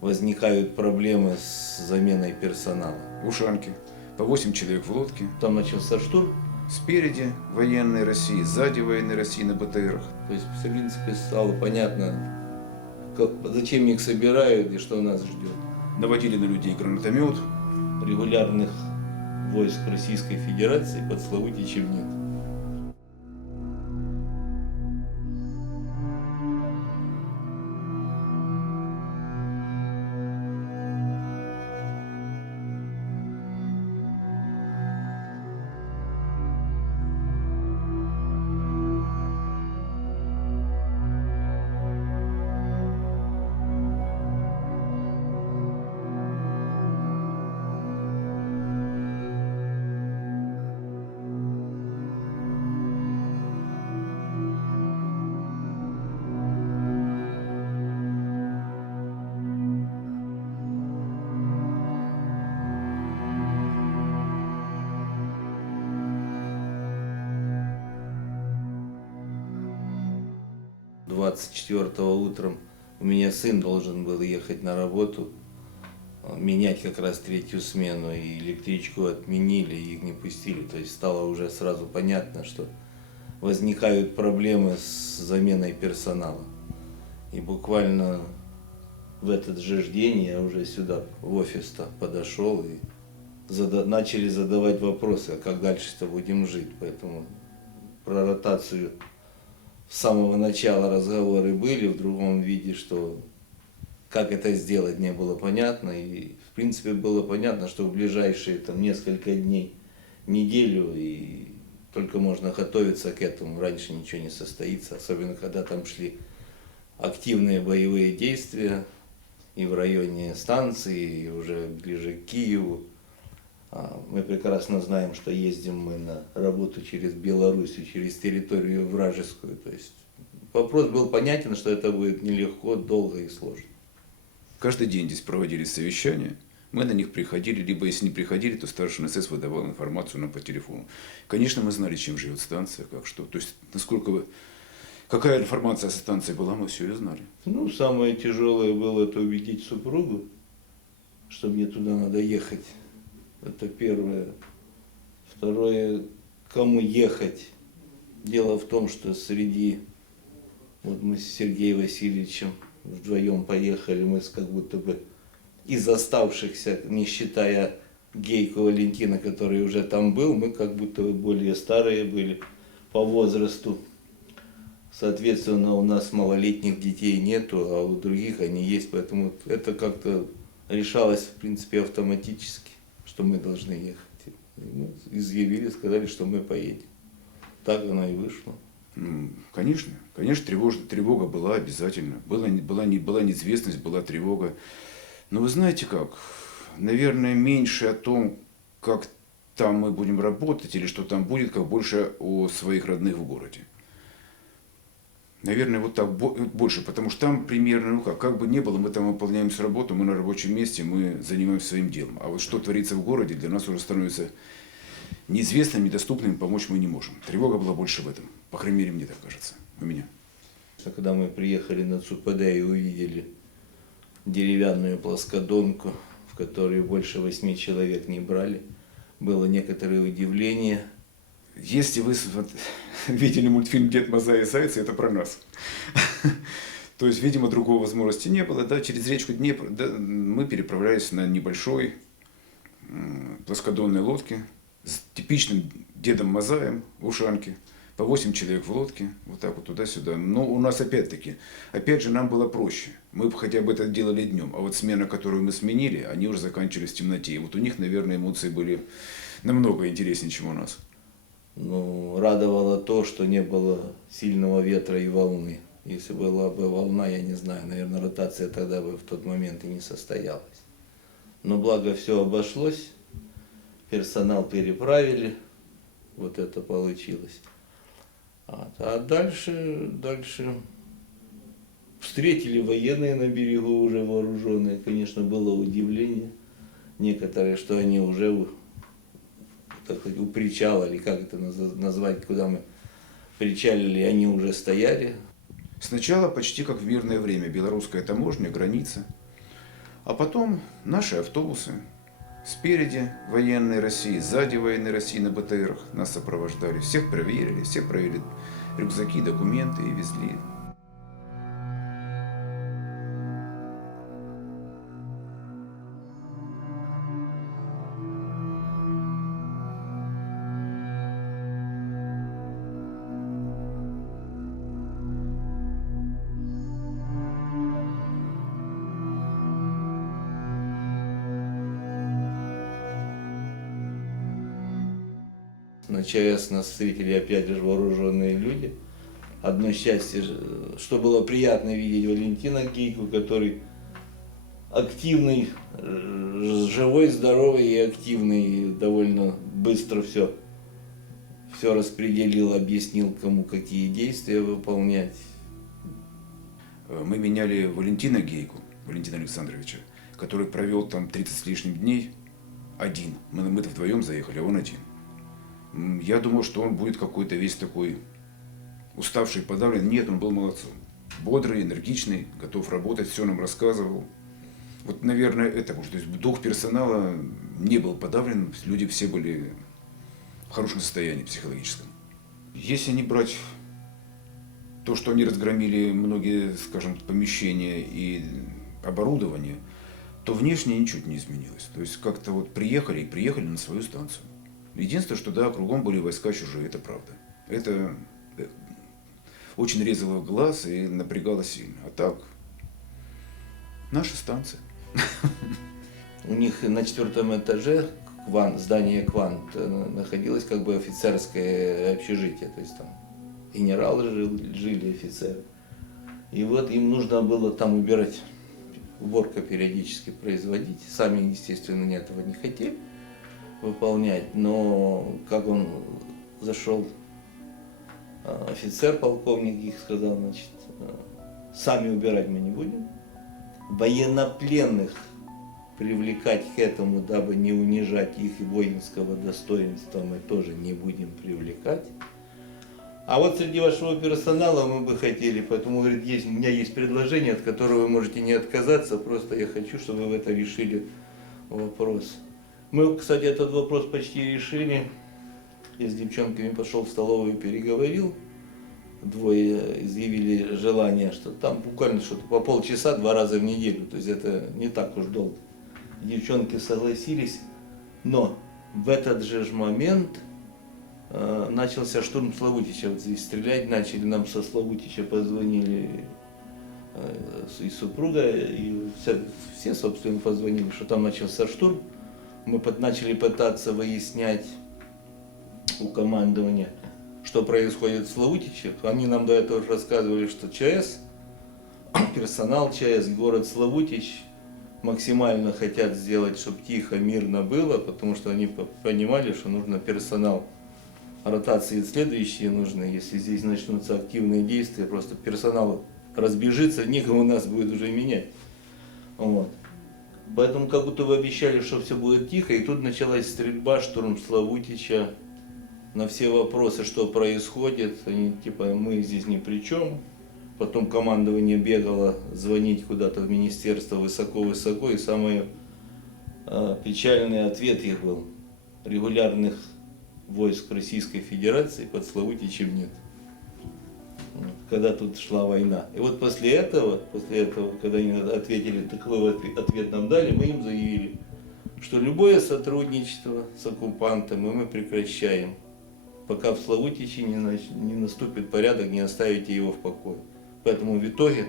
возникают проблемы с заменой персонала. в Ушанке. По 8 человек в лодке. Там начался штурм, Спереди военные России, сзади военные России на БТРах. то есть, в принципе, стало понятно, как- зачем их собирают и что нас ждет. Наводили на людей гранатомет. Регулярных войск Российской Федерации под Славутичем нет. Двадцать четвертого утром у меня сын должен был ехать на работу, а, менять как раз третью смену, и электричку отменили, и не пустили. То есть стало уже сразу понятно, что возникают проблемы с заменой персонала. И буквально в этот же день я уже сюда, в офис-то подошел и зада- начали задавать вопросы, а как дальше-то будем жить. Поэтому про ротацию с самого начала разговоры были в другом виде, что как это сделать не было понятно. И в принципе было понятно, что в ближайшие там, несколько дней, неделю, и только можно готовиться к этому. Раньше ничего не состоится, особенно когда там шли активные боевые действия и в районе станции, и уже ближе к Киеву. А, Мы прекрасно знаем, что ездим мы на работу через Белоруссию, через территорию вражескую. То есть вопрос был понятен, что это будет нелегко, долго и сложно. Каждый день здесь проводились совещания. Мы на них приходили, либо если не приходили, то старший НСС выдавал информацию нам по телефону. Конечно, мы знали, чем живет станция, как что. То есть, насколько вы... Какая информация о станции была, мы все и знали. Ну, самое тяжелое было это убедить супругу, что мне туда надо ехать. Это первое. Второе, кому ехать. Дело в том, что среди, вот мы с Сергеем Васильевичем вдвоем поехали, мы с как будто бы из оставшихся, не считая Гейку Валентина, который уже там был, мы как будто бы более старые были по возрасту. Соответственно, у нас малолетних детей нету, а у других они есть, поэтому это как-то решалось, в принципе, автоматически, что мы должны ехать. Мы изъявили, сказали, что мы поедем. Так оно и вышло. М, Конечно, конечно, тревожно, тревога была обязательно. Была, была, не, была неизвестность, была тревога. Но вы знаете как? Наверное, меньше о том, как там мы будем работать или что там будет, как больше о своих родных в городе. Наверное, вот так бо- больше, потому что там примерно, ну как, бы не было, мы там выполняем свою работу, мы на рабочем месте, мы занимаемся своим делом. А вот что творится в городе, для нас уже становится неизвестным, недоступным, помочь мы не можем. Тревога была больше в этом. По крайней мере, мне так кажется. У меня. Когда мы приехали на ЦУПД и увидели деревянную плоскодонку, в которую больше восьми человек не брали, было некоторое удивление. Если вы вот видели мультфильм «Дед Маза и Зайцы», это про нас. То есть, видимо, другой возможности не было. Да, через речку Днепр да, мы переправлялись на небольшой плоскодонной лодке с типичным Дедом Мазаем в ушанке. По 8 человек в лодке, вот так вот туда-сюда. Но у нас опять-таки, опять же, нам было проще. Мы бы хотя бы это делали днем. А вот смена, которую мы сменили, они уже заканчивались в темноте. И вот у них, наверное, эмоции были намного интереснее, чем у нас. Ну, радовало то, что не было сильного ветра и волны. Если была бы волна, я не знаю, наверное, ротация тогда бы в тот момент и не состоялась. Но благо все обошлось, персонал переправили, вот это получилось. А, дальше, дальше встретили военные на берегу уже вооруженные. Конечно, было удивление некоторое, что они уже так сказать, у причала, или как это наз- назвать, куда мы причалили, они уже стояли. Сначала почти как в мирное время. Белорусская таможня, граница. А потом наши автобусы. Спереди военной России, сзади военной России на БТРах нас сопровождали. Всех проверили, всех проверили рюкзаки, документы и везли. На ЧАЭС нас встретили опять же вооруженные люди. Одно счастье, что было приятно видеть Валентина Гейку, который активный, живой, здоровый и активный, довольно быстро все, все распределил, объяснил, кому какие действия выполнять. Мы меняли Валентина Гейку, Валентина Александровича, который провел там 30 с лишним дней один. Мы, мы-то вдвоем заехали, а он один. Я думал, что он будет какой-то весь такой уставший, подавлен. Нет, он был молодцом. Бодрый, энергичный, готов работать, все нам рассказывал. Вот, наверное, это может. То есть дух персонала не был подавлен, люди все были в хорошем состоянии психологическом. Если не брать то, что они разгромили многие, скажем, помещения и оборудование, то внешне ничуть не изменилось. То есть как-то вот приехали и приехали на свою станцию. Единственное, что да, кругом были войска чужие, это правда. Это э, очень резало глаз и напрягало сильно. А так, наша станция. У них на четвертом этаже Кван, здание Квант э, находилось как бы офицерское общежитие, то есть там генералы жил- жили, офицеры. И вот им нужно было там убирать, уборка периодически производить. Сами, естественно, этого не хотели выполнять, но как он зашел, э, офицер, полковник их сказал, значит, э, сами убирать мы не будем, военнопленных привлекать к этому, дабы не унижать их воинского достоинства, мы тоже не будем привлекать. А вот среди вашего персонала мы бы хотели, поэтому, говорит, есть, у меня есть предложение, от которого вы можете не отказаться, просто я хочу, чтобы вы в это решили вопрос. Мы, кстати, этот вопрос почти решили. Я с девчонками пошел в столовую и переговорил. Двое изъявили желание, что там буквально что-то по полчаса два раза в неделю. То есть это не так уж долго. Девчонки согласились, но в этот же момент э, начался штурм Славутича. Вот здесь стрелять начали, нам со Славутича позвонили э, и супруга, и все, все, собственно, позвонили, что там начался штурм. Мы начали пытаться выяснять у командования, что происходит в Славутиче. Они нам до этого рассказывали, что ЧАЭС, персонал ЧАЭС, город Славутич максимально хотят сделать, чтобы тихо, мирно было, потому что они по- понимали, что нужно персонал. Ротации следующие нужны, если здесь начнутся активные действия, просто персонал разбежится, некому нас будет уже менять. Вот. Поэтому как будто бы обещали, что все будет тихо, и тут началась стрельба, штурм Славутича. На все вопросы, что происходит, они типа мы здесь ни при чем. Потом командование бегало звонить куда-то в министерство высоко-высоко, и самый э, печальный ответ их был. Регулярных войск Российской Федерации под Славутичем нет. Когда тут шла война. И вот после этого, после этого, когда они ответили, такой ответ- нам дали, мы им заявили, что любое сотрудничество с оккупантом мы, прекращаем, пока в Славутиче не, не наступит порядок, не оставите его в покое. Поэтому в итоге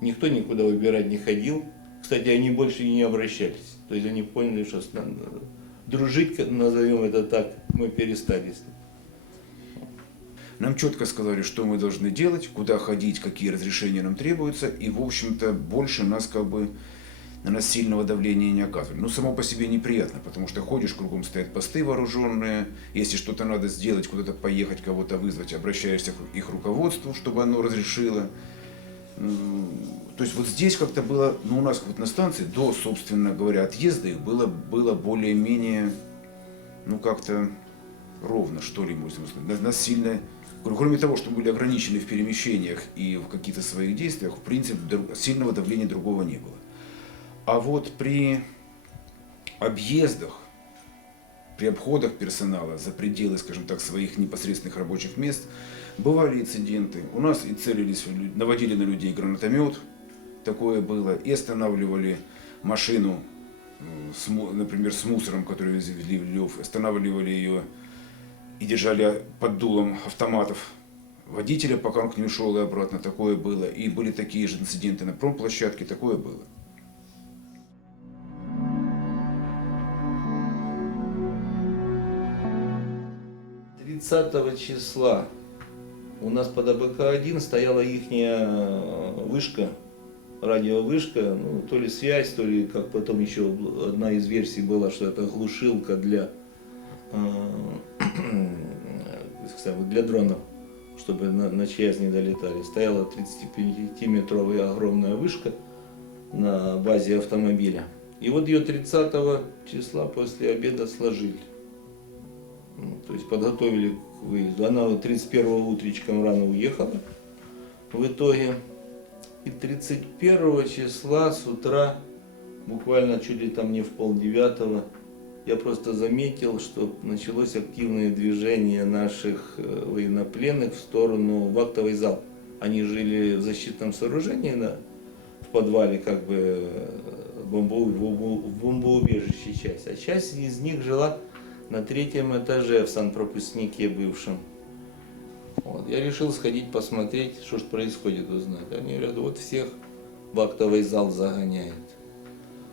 никто никуда выбирать не ходил. Кстати, они больше и не обращались. То есть они поняли, что дружить, назовем это так, мы перестали. с ним. Нам четко сказали, что мы должны делать, куда ходить, какие разрешения нам требуются, и, в общем-то, больше нас как бы на нас сильного давления не оказывали. Ну, само по себе неприятно, потому что ходишь, кругом стоят посты вооруженные, если что-то надо сделать, куда-то поехать, кого-то вызвать, обращаешься к их руководству, чтобы оно разрешило. То есть вот здесь как-то было, ну, у нас вот на станции, до, собственно говоря, отъезда их было, было более-менее, ну, как-то ровно, что ли, можно сказать. Нас, сильно, кроме того, что были ограничены в перемещениях и в каких-то своих действиях, в принципе, сильного давления другого не было. А вот при объездах, при обходах персонала за пределы, скажем так, своих непосредственных рабочих мест, бывали инциденты. У нас и целились, наводили на людей гранатомет, такое было, и останавливали машину, например, с мусором, который везли в Львов, останавливали ее и держали под дулом автоматов водителя, пока он к ним шел и обратно, такое было. И были такие же инциденты на промплощадке, такое было. Тридцатого числа у нас под АБК-1 стояла ихняя вышка, радиовышка, ну, то ли связь, то ли, как потом еще одна из версий была, что это глушилка для, э, для дронов, чтобы на, на ЧС не долетали. Стояла 35-метровая огромная вышка на базе автомобиля. И вот ее 30 числа после обеда сложили. Ну, то есть подготовили к выезду. Она вот 31 утречком рано уехала в итоге. И 31 числа с утра, буквально чуть ли там не в полдевятого, я просто заметил, что началось активное движение наших э, военнопленных в сторону в актовый зал. Они жили в защитном сооружении на, в подвале, как бы э, бомбо, бомбоубежище часть. А часть из них жила на третьем этаже в санпропускнике бывшем. Вот. Я решил сходить посмотреть, что ж происходит, узнать. Они говорят, вот всех в актовый зал загоняют.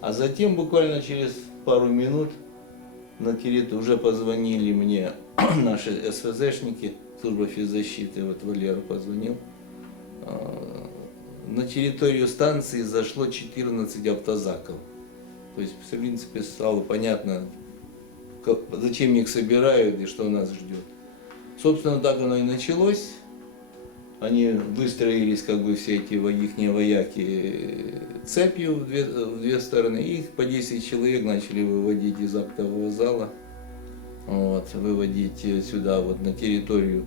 А затем, буквально через пару минут, на территории уже позвонили мне наши СВЗшники, служба физзащиты, вот Валера позвонил. А, На территорию станции зашло 14 автозаков. То есть, в принципе, стало понятно, как- зачем их собирают и что нас ждет. Собственно, так оно и началось. Они выстроились, как бы все эти ихние вояки цепью в две, в две стороны. И их по 10 человек начали выводить из актового зала. Вот, выводить сюда, вот на территорию.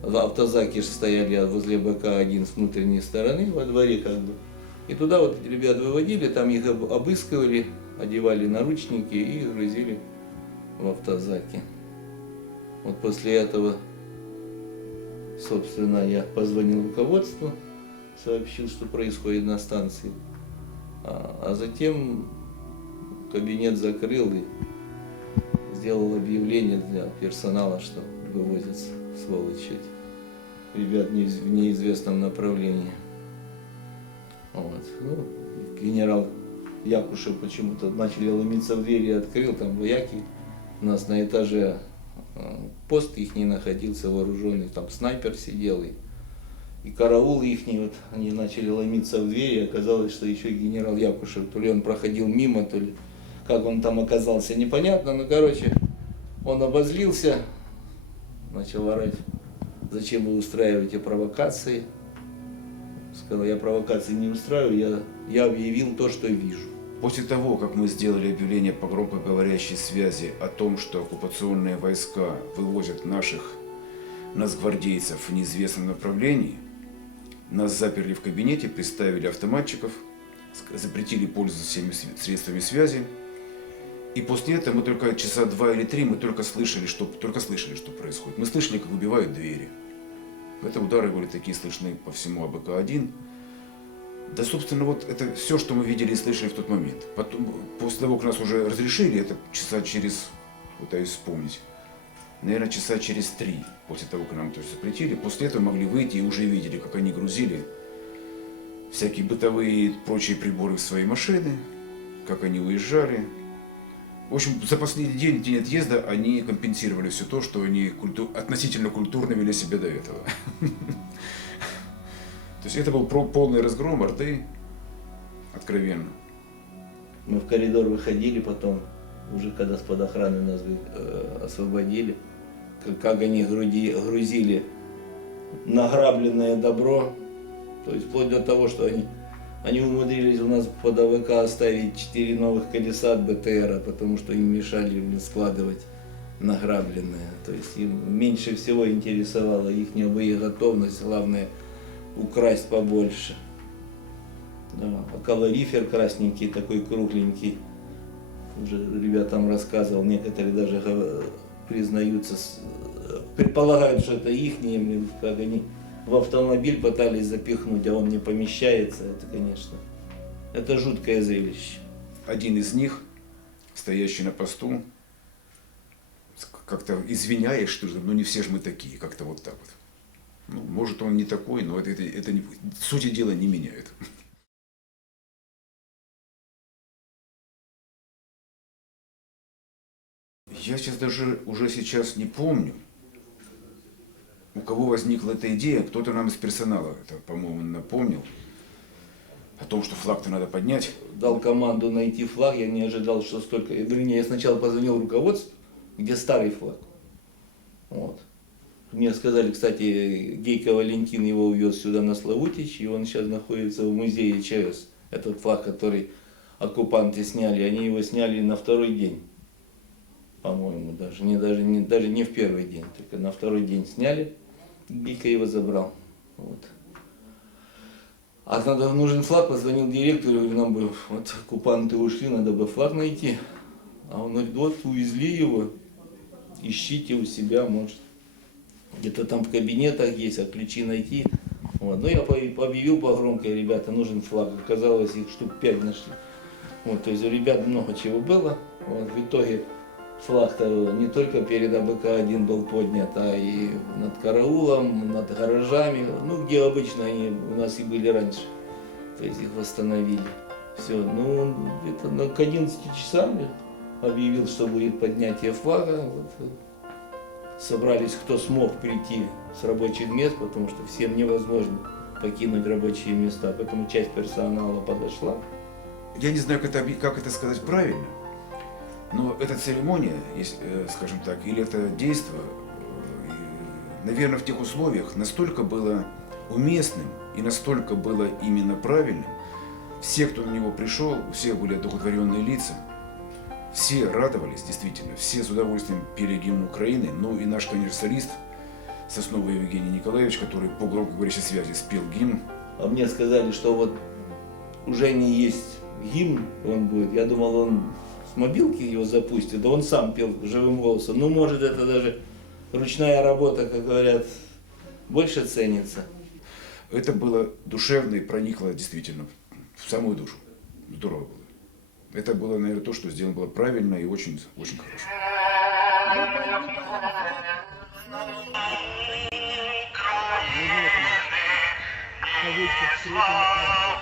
В автозаки же стояли возле БК-1 с внутренней стороны, во дворе как бы. И туда вот ребят выводили, там их об- обыскивали, одевали наручники и грузили в автозаки. Вот после этого, собственно, я позвонил руководству, сообщил, что происходит на станции. А, а затем кабинет закрыл и сделал объявление для персонала, что вывозятся сволочи ребят в неизвестном направлении. Вот. Ну, генерал Якушев почему-то начали ломиться в двери и открыл, там вояки нас на этаже пост их не находился вооруженный, там снайпер сидел и, и караул их вот они начали ломиться в дверь, и оказалось, что еще генерал Якушев, то ли он проходил мимо, то ли как он там оказался, непонятно, но короче, он обозлился, начал орать, зачем вы устраиваете провокации, сказал, я провокации не устраиваю, я, я объявил то, что вижу. После того, как мы сделали объявление по громкоговорящей связи о том, что оккупационные войска вывозят наших нацгвардейцев в неизвестном направлении, нас заперли в кабинете, приставили автоматчиков, запретили пользоваться всеми средствами связи. И после этого мы только часа два или три мы только слышали, что, только слышали, что происходит. Мы слышали, как убивают двери. Это удары были такие слышны по всему АБК-1. Да, собственно, вот это все, что мы видели и слышали в тот момент. Потом, после того, как нас уже разрешили, это часа через, пытаюсь вспомнить, наверное, часа через три после того, как нам это запретили, после этого могли выйти и уже видели, как они грузили всякие бытовые и прочие приборы в свои машины, как они уезжали. В общем, за последний день, день отъезда, они компенсировали все то, что они культу- относительно культурно вели себя до этого. То есть это был полный разгром Орды, откровенно. Мы в коридор выходили потом, уже когда с-под охраны нас э, освободили, как, как они груди- грузили награбленное добро, то есть вплоть до того, что они, они умудрились у нас под АВК оставить четыре новых колеса от БТРа, потому что им мешали складывать награбленное. То есть им меньше всего интересовала их боеготовность, главное украсть побольше. Да, а калорифер красненький, такой кругленький. Уже ребятам рассказывал, некоторые даже гов- признаются, э, предполагают, что это их, как они в автомобиль пытались запихнуть, а он не помещается. Это, конечно, это жуткое зрелище. Один из них, стоящий на посту, как-то извиняясь, что же, ну не все же мы такие, как-то вот так вот. Ну, может, он не такой, но это, это, это не, сути дела не меняет. Я сейчас даже уже сейчас не помню, у кого возникла эта идея, кто-то нам из персонала, это, по-моему, напомнил, о том, что флаг-то надо поднять. Дал команду найти флаг, я не ожидал, что столько. Вернее, я сначала позвонил руководству, где старый флаг. Вот. Мне сказали, кстати, Гейко Валентин его увез сюда на Славутич, и он сейчас находится в музее ЧС. Этот флаг, который оккупанты сняли, они его сняли на второй день, по-моему, даже не, даже, не, даже не в первый день, только на второй день сняли, Гейко его забрал. Вот. А надо, нужен флаг, позвонил директору, говорю, нам бы, вот оккупанты ушли, надо бы флаг найти. А он говорит, вот увезли его, ищите у себя, может. Где-то там в кабинетах есть, а ключи найти. Вот. Ну, я объявил по громкой, ребята, нужен флаг. Оказалось, их штук пять нашли. Вот, то есть у ребят много чего было. Вот, в итоге флаг-то не только перед АБК-1 был поднят, а и над караулом, над гаражами, ну, где обычно они у нас и были раньше. То есть их восстановили. Все, ну, где-то на, к 11 часам объявил, что будет поднятие флага. Вот, собрались, кто смог прийти с рабочих мест, потому что всем невозможно покинуть рабочие места, поэтому часть персонала подошла. Я не знаю, как это, как это сказать правильно, но эта церемония, э, скажем так, или это действо, наверное, в тех условиях настолько было уместным и настолько было именно правильным. Все, кто на него пришел, у всех были одухотворенные лица, все радовались, действительно, все с удовольствием пели гимн Украины, ну и наш, конечно, солист Сосновый Евгений Николаевич, который по громкоговорящей связи спел гимн, А мне сказали, что вот уже не есть гимн, он будет. Я думал, он с мобилки его запустит, да он сам пел живым голосом. Ну, может, это даже ручная работа, как говорят, больше ценится. Это было душевно и проникло действительно в самую душу. Здорово было. Это было, наверное, то, что сделано было правильно и очень, очень хорошо. Встретили